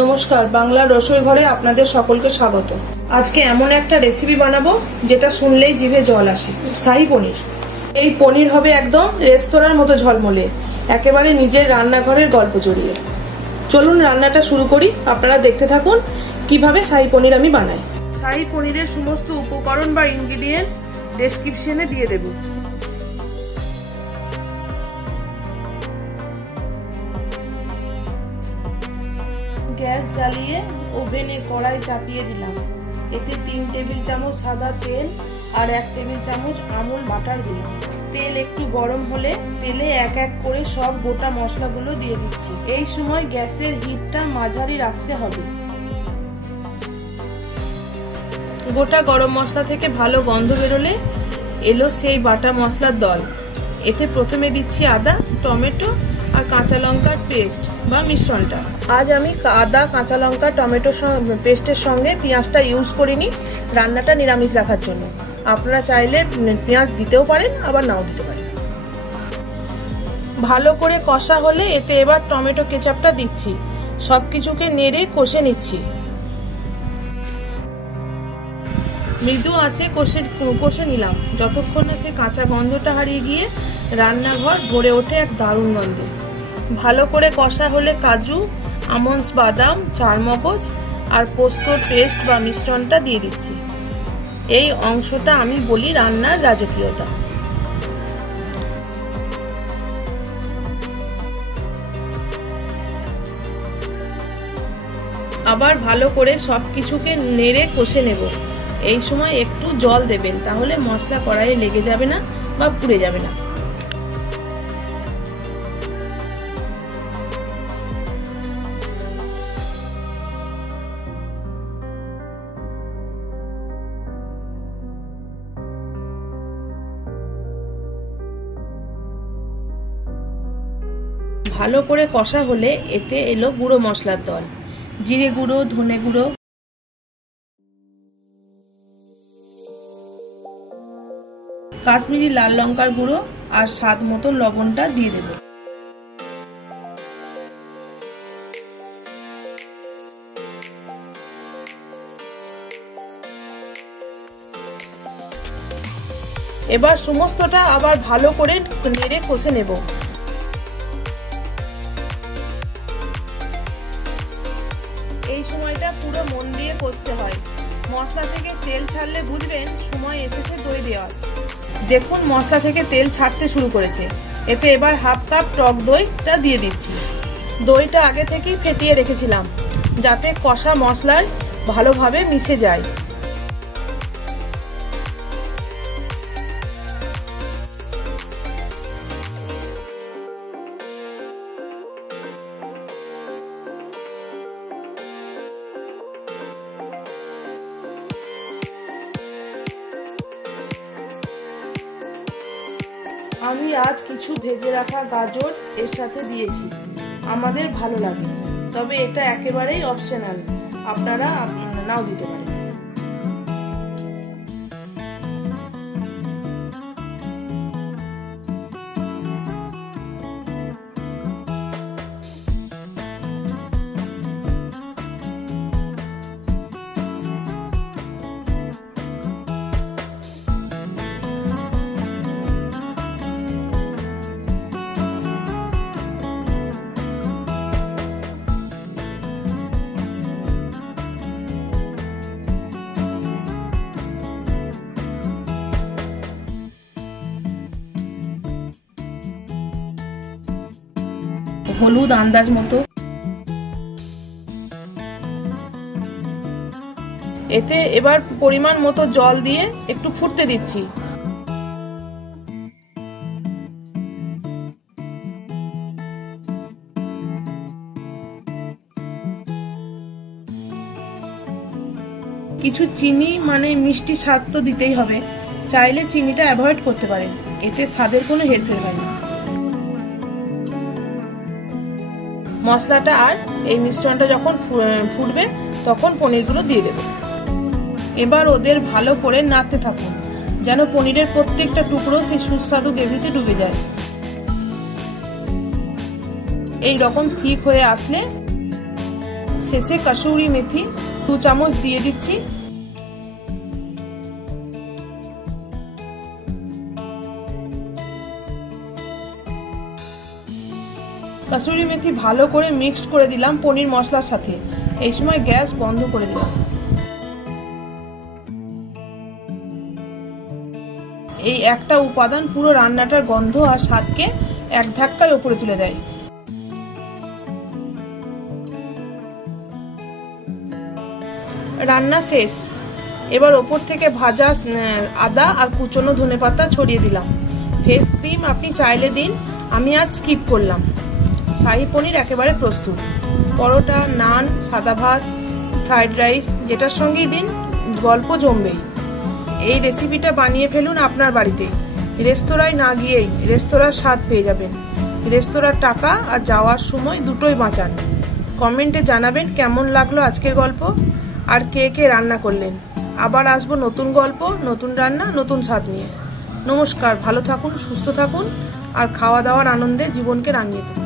নমস্কার, বাংলার রসোই ঘরে আপনাদের সকলকে স্বাগত। আজকে এমন একটা রেসিপি বানাবো যেটা শুনলেই জিভে জল আসে। শাহী পনির। এই পনির হবে একদম রেস্তোরাঁর মতো ঝলমলে, একেবারে নিজের রান্নাঘরের গল্প জড়িয়ে। চলুন রান্নাটা শুরু করি। আপনারা দেখতে থাকুন কিভাবে শাহী পনির আমি বানাই। শাহী পনিরের সমস্ত উপকরণ বা ইনগ্রিডিয়েন্টস ডেসক্রিপশনে দিয়ে দেব। গ্যাস জ্বালিয়ে ওভেনে কড়াই চাপিয়ে দিলাম। এতে 3 টেবিল চামচ সাদা তেল আর 1 টেবিল চামচ আমুল বাটার দিলাম। তেল একটু গরম হলে তেলে এক এক করে সব গোটা মশলাগুলো দিয়ে দিচ্ছি। এই সময় গ্যাসের হিটটা মাঝারি রাখতে হবে। গোটা গরম মশলা থেকে ভালো গন্ধ বেরোলে এলো সেই বাটা মশলার দল। এতে প্রথমে দিচ্ছি আদা, টমেটো আর কাঁচা লঙ্কার পেস্ট বা মিশ্রণটা। আজ আমি আদা, কাঁচা লঙ্কা, টমেটো পেস্টের সঙ্গে পেঁয়াজটা ইউজ করিনি, রান্নাটা নিরামিষ রাখার জন্য। আপনারা চাইলে পেঁয়াজ দিতেও পারেন, আবার নাও দিতে পারেন। ভালো করে কষা হলে এতে এবার টমেটো কেচাপটা দিচ্ছি। সবকিছুকে নেড়ে কষে নিচ্ছি। মৃদু আছে কষে নিলাম, যতক্ষণে সে কাঁচা গন্ধটা হারিয়ে গিয়ে রান্নাঘর ভরে ওঠে এক দারুণ গন্ধে। ভালো করে কষা হলে কাজু, আমন্ডস, বাদাম, চারমগজ আর পোস্তর পেস্ট বা মিশ্রণটা দিয়ে দিচ্ছি। এই অংশটা আমি বলি রান্নার রাজকীয়তা। আবার ভালো করে সবকিছুকে নেড়ে কষে নেব। এই সময় একটু জল দেবেন, তাহলে মশলা কড়াইয়ে লেগে যাবে না বা পুড়ে যাবে না। ভালো করে কষা হলে এতে এলো গুঁড়ো মশলার দল। জিরে গুঁড়ো, ধনে গুঁড়ো, কাশ্মীরি লাল লঙ্কার গুঁড়ো আর স্বাদ মতো লবণটা দিয়ে দেব। এবার সমস্তটা আবার ভালো করে নেড়ে কষে নেব। এই সময়টা পুরো মন দিয়ে কষতে হয়। মশলা থেকে তেল ছাড়লে বুঝবেন সময় এসেছে দই দেওয়ার। দেখুন মশলা থেকে তেল ছাড়তে শুরু করেছে। এতে এবার হাফ কাপ টক দইটা দিয়ে দিচ্ছি। দইটা আগে থেকেই ফেটিয়ে রেখেছিলাম যাতে কষা মশলায় ভালোভাবে মিশে যায়। আমি আজ কিছু ভেজে রাখা গাজর এর সাথে দিয়েছি। আমাদের ভালো লাগে, তবে এটা একেবারেই অপশনাল, আপনারা নাও দিতে পারেন। হলুদ আন্দাজ মতো। এতে এবার পরিমাণ মতো জল দিয়ে একটু ফুটতে দিচ্ছি। কিছু চিনি মানে মিষ্টি স্বাদ তো দিতেই হবে, চাইলে চিনিটা অ্যাভয়েড করতে পারেন, এতে স্বাদের কোনো হেরফের হয় না। মশলাটা আর এই মিশ্রণটা যখন ফুটবে তখন পনিরগুলো দিয়ে দেব। এবার ওদের ভালো করে নাড়তে থাকুন যেন পনিরের প্রত্যেকটা টুকরো সেই সুস্বাদু গ্রেভিতে ডুবে যায়। এই রকম ঠিক হয়ে আসলে শেষে কসুরি মেথি 2 চামচ দিয়ে দিচ্ছি। কসুরি মেথি ভালো করে মিক্সড করে দিলাম পনির মশলার সাথে। এই সময় গ্যাস বন্ধ করে দিলাম। এই একটা উপাদান পুরো রান্নাটার গন্ধ আর স্বাদকে এক ধাক্কায় উপরে তুলে দেয়। রান্না শেষ। এবার ওপর থেকে ভাজা আদা আর কুচনো ধনেপাতা ছড়িয়ে দিলাম। ফ্রেশ ক্রিম আপনি চাইলে দিন, আমি আজ স্কিপ করলাম। শাহী পনির একেবারে প্রস্তুত। পরোটা, নান, সাদা ভাত, ফ্রাইড রাইস যেটার সঙ্গেই দিন গল্প জমবেই। এই রেসিপিটা বানিয়ে ফেলুন আপনার বাড়িতে। রেস্তোরাঁয় না গিয়েই রেস্তোরাঁর স্বাদ পেয়ে যাবেন। রেস্তোরাঁর টাকা আর যাওয়ার সময় দুটোই বাঁচান। কমেন্টে জানাবেন কেমন লাগলো আজকের গল্প আর কে কে রান্না করলেন। আবার আসবো নতুন গল্প, নতুন রান্না, নতুন স্বাদ নিয়ে। নমস্কার, ভালো থাকুন, সুস্থ থাকুন আর খাওয়া দাওয়ার আনন্দে জীবনকে রাঙিয়ে তুলুন।